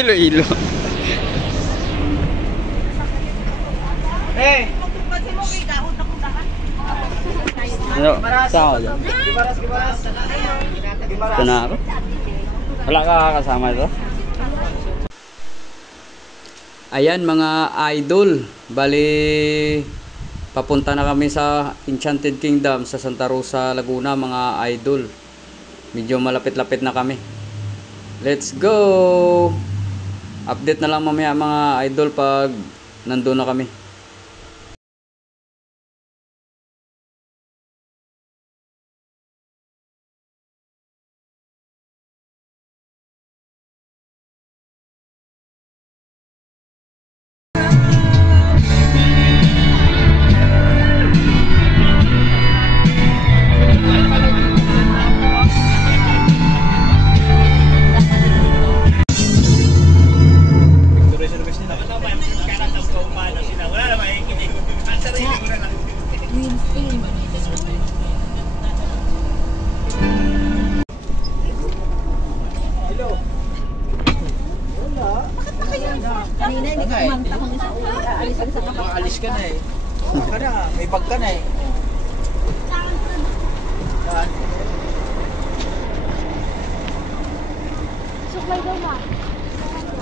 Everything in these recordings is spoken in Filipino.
Iloilo. Ano? Saan ako dyan? Ito na ako. Wala ka kasama ito? Ayan mga idol. Bali, papunta na kami sa Enchanted Kingdom sa Santa Rosa, Laguna mga idol. Medyo malapit-lapit na kami. Let's go! Update na lang mamaya mga idol pag nandun na kami. Alis ka na eh. May bag ka na eh. Suklay daw ba?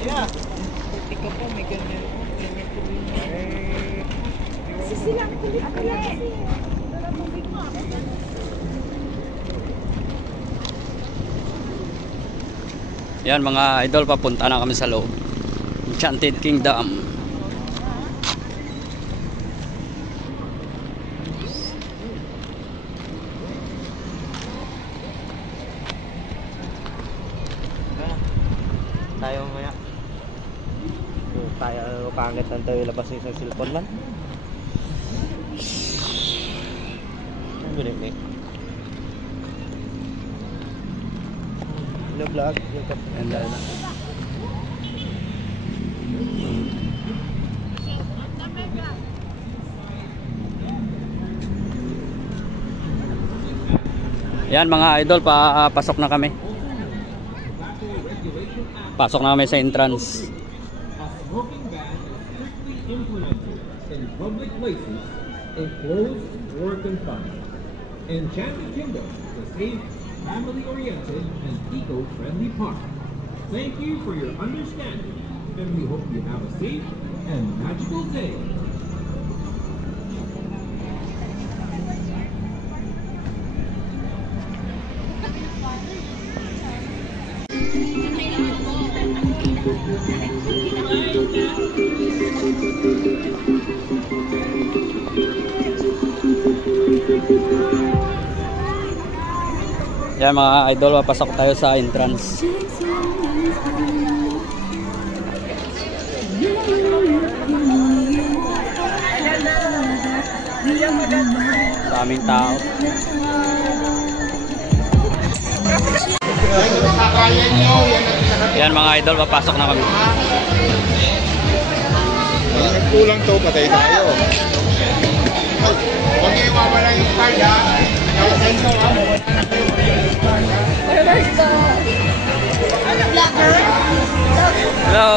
Yeah. Ikaw pa, may ganyan. Sisilang kulit ako yan. Yan mga idol, papunta na kami sa loob. Enchanted Kingdom. Tayo maya. Tayo pangit lang tayo labas ng isang cellphone man. Ang gulit Hello vlog. Ganda na. Yan mga idol, pasok na kami. Pasok na kami sa entrance. Smoking ban strictly implemented in public places, enclosed or confined. Enchanted Kingdom, the safe, family-oriented, and eco-friendly park. Thank you for your understanding, and we hope you have a safe and magical day. Yan mga idol, papasok tayo sa entrance. Daming tao. Yan mga idol, papasok na kami. Nagkulang to, patay tayo. Huwag niyo mawala yung card ha. Vlogger? Hello.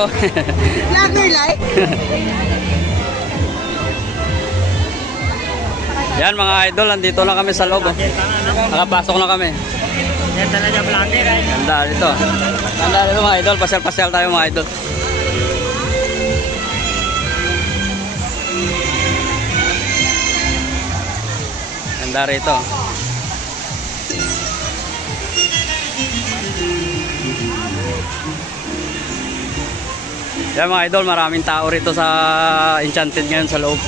Vlogger like? Yan mga idol, nandito na kami sa loob. Nakapasok na kami. Yan talaga vlogger eh. Ganda dito. Ganda dito mga idol, pasyal-pasyal tayo mga idol. Ganda rito. Yan mga idol, maraming tao rito sa Enchanted ngayon sa loob.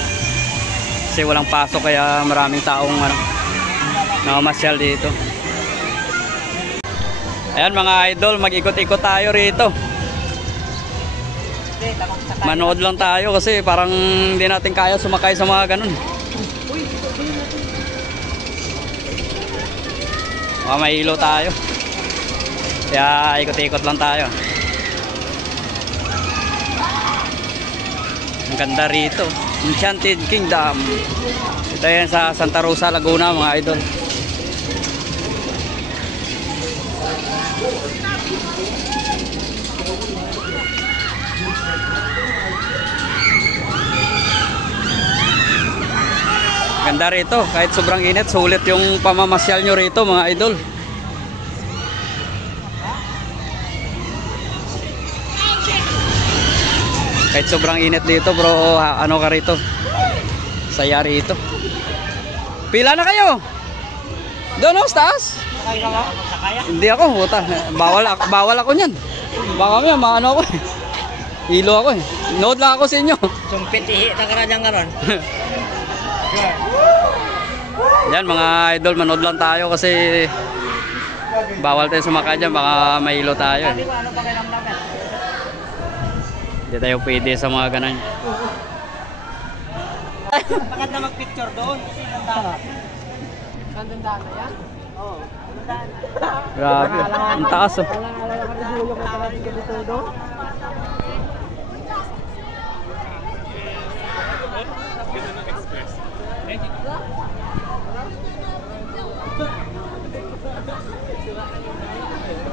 Kasi walang pasok kaya maraming taong nakamasyal dito. Ayan mga idol, mag-ikot-ikot tayo rito. Manood lang tayo kasi parang hindi natin kaya sumakay sa mga ganun. Mahilo tayo. Kaya ikot-ikot lang tayo. Ang ganda rito, Enchanted Kingdom. Ito yan sa Santa Rosa, Laguna mga idol. Ganda rito. Kahit sobrang init, sulit yung pamamasyal nyo rito mga idol. Kahit sobrang init dito bro, ano ka rito? Saya rito. Pila na kayo? Doon sa taas? Hindi ako, puta. Bawal ako niyan. Baka may maano ako eh. Hilo ako eh. Nood lang ako sa inyo. Sumpit ihi na karadang karon. Yan mga idol, manood lang tayo kasi bawal tayo sumakay dyan, baka mahilo tayo eh. Ano ba kailang namin? Hindi tayo pwede sa mga ganun. Bakit na mag-picture doon? Kasi ganda na. Ganda na yan? Oo. Grabe, ang taas oh.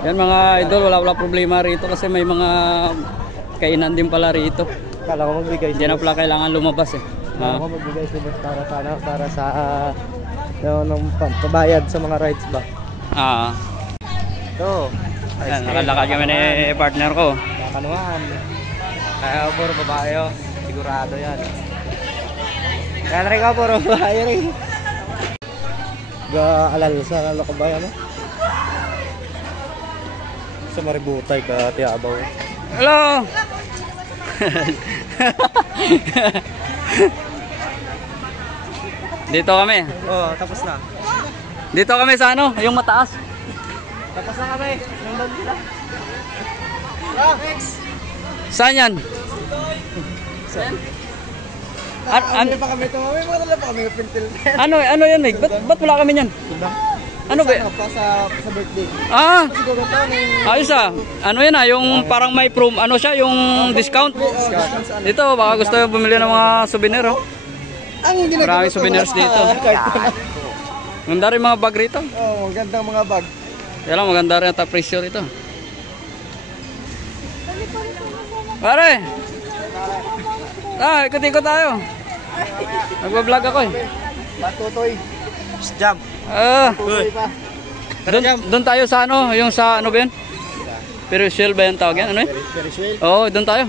Yan mga idol, wala problema rito kasi may mga kainan din pala rito. Kala ko magbigay Hindi na pala kailangan lumabas eh. Kala ko magbigay sila para sa ng pabayad sa mga rides ba? Ito. Yan, nakalakad kami ni partner ko. Kanuhan. Kaya puro babae oh. Sigurado yan. Kaya rin ka puro babae rin. Alal sa Lakabayan mo? Sa Maributay ka Tiabaw. Hello! Dito kami. Oh, tapos na. Dito kami sa ano, yung mataas. Tapos na kami. Nandun sila. Saan yan? Ano pa kami ito? May mga pa kami pintil. Ano yan eh? Ba't wala kami yan? Ano ba? Sa birthday. Ah! Siguro ito ng Ayos ah. Ano yan ah, yung parang may ano siya, yung discount. Dito, baka gusto yung bumili ng mga souvenir oh. ang Maraming souvenirs dito. Maganda rin mga bag rito. Oh, magandang mga bag. Kaya lang maganda rin ang presyo rito. Pare! Ikot-ikot tayo. Nagbablog ako eh. Patutoy. Jump. Good. Doon tayo sa ano, yung sa ano ba yun? Periswell ba yung tawag yan? Ano yun? Periswell. Oo, doon tayo.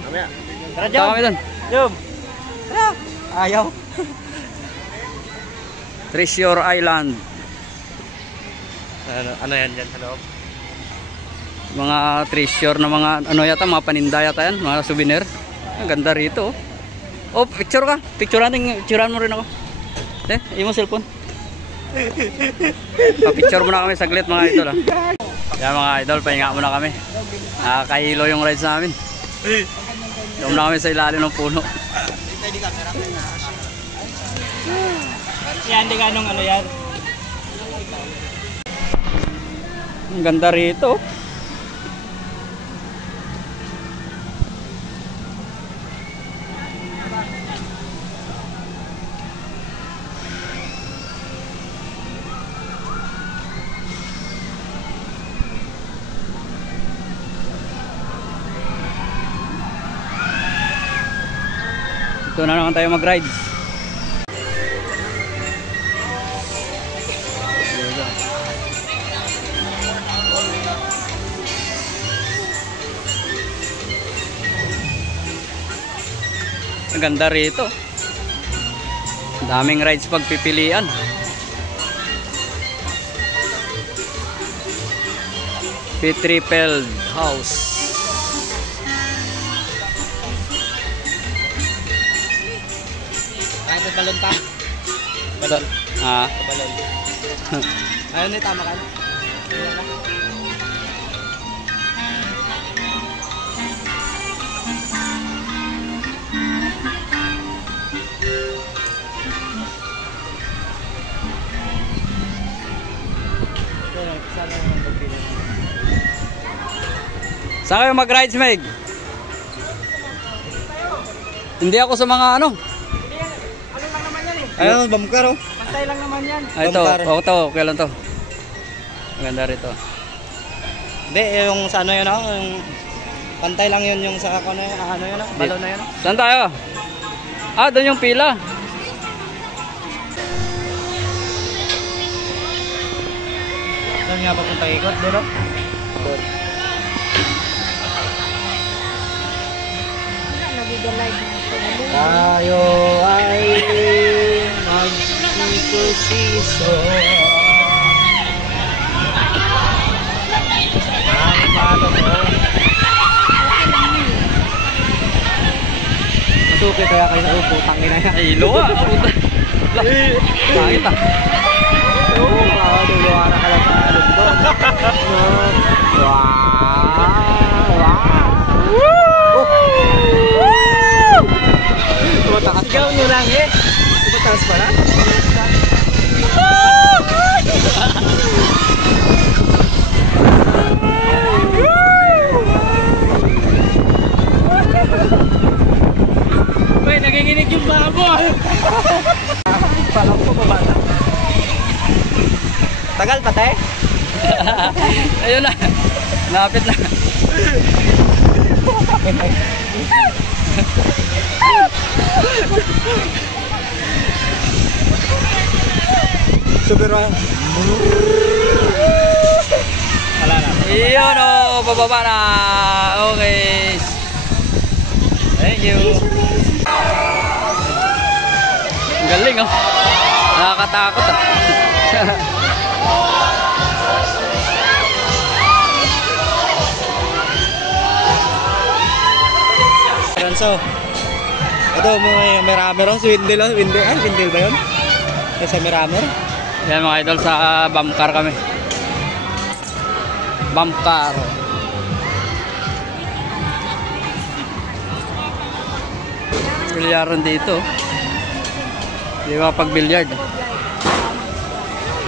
Tara, Tara kami doon. Jump. Tara. Ayaw. Treasure Island. Ano yan dyan sa loob? Mga treasure na mga ano yata, mga paninda yata yan, mga souvenir. Ang ganda rito. Oh, picture ka. Picturean mo rin ako. Imo cellphone. Pa-picture muna kami saglit mga idol ah. Yan mga idol, pahinga muna kami. Nakakahilo yung rides namin. Doon na kami sa ilalim ng puno. Yan, di ka nung ano yan. Ang ganda rito. Ito na naman tayo mag-rides. Ang ganda rito. Daming rides pagpipilian. P-Triple House. Ay, may balon pa. Balon. Balon. Ayun, tama ka. Saan kayo mag-rides, Meg? Hindi ako sa mga ano. Ano lang naman yan eh. Ayun, bamkar oh. Pantay lang naman yan. Ito, okay lang to. Maganda rito. Hindi, yung sa ano yun ako, yung pantay lang yun yung sa ano yun, balon na yun. Saan tayo? Doon yung pila. Saan nga papuntang ikot? Doon, no? Doon. Nagigalive na ito. Tayo ay magsisisiso. Ang palo mo. Masukit kaya kayo sa upo. Tangin na yan. Ay, loa. Langit ah. Oo, nuluwara ka lang sa alog doon. Tumatakas. Sigaw nyo lang eh. Tumatakas pala. Uy, naginginig yung baboy. Palang po ba na? Tagal pa tayo? Ayun na. Lapit na. Super one. Wala na. Iyon o, bababa na. Okay. Thank you. Ang galing oh. Nakakatakot ah. So, ito may Meramer oh, si Windel oh, Windel ba yun? Sa Meramer? Yan mga idol, sa bump car kami. Bump car. Bilyaran dito. Di ba pag bilyard?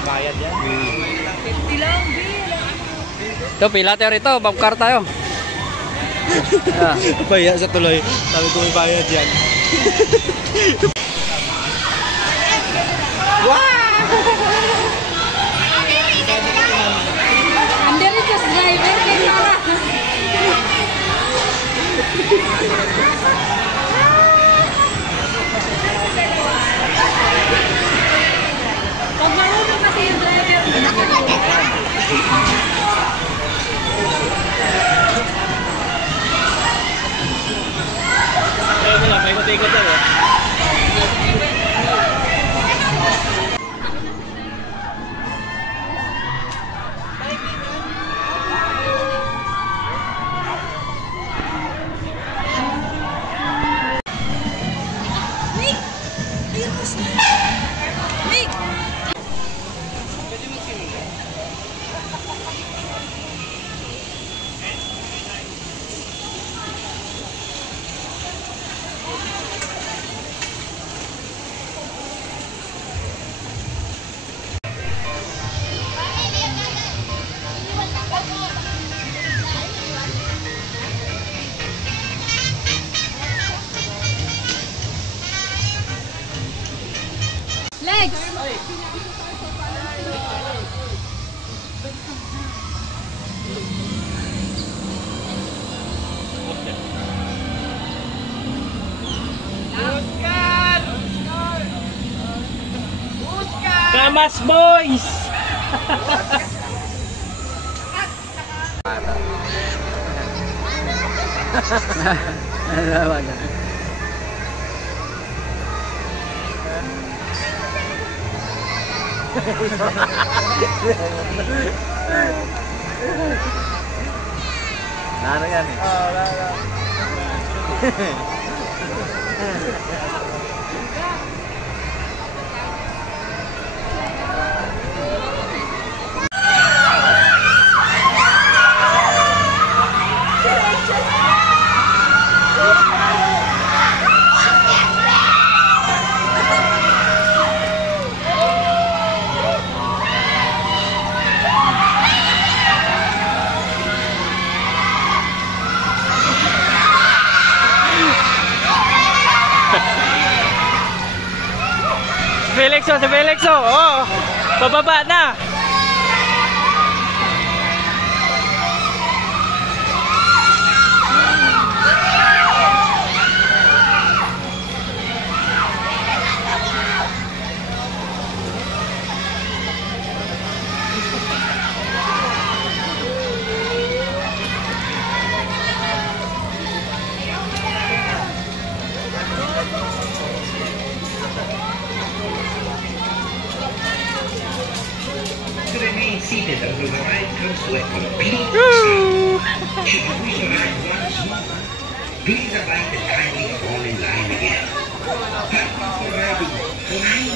Bayad yan. Ito, pila tayo rito. Bump car tayo. Ah. Baya sa tuloy. Sabi ko may bayad yan. Under it is driver. Kaya pag marunong kasi yung driver. May ikot-ikot tayo. Legs! Kamas boys! Ano yan eh? Oo, wala. Si Felix oh, bababa na. Please abide the timing of all in line again. Platform for riding.